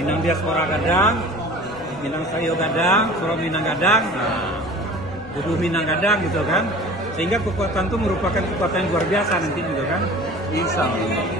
Minang diaspora gadang, Minang Sayo gadang, Suro Minang gadang, Kudu Minang gadang gitu kan. Sehingga kekuatan itu merupakan kekuatan yang luar biasa nanti gitu kan. Insya Allah.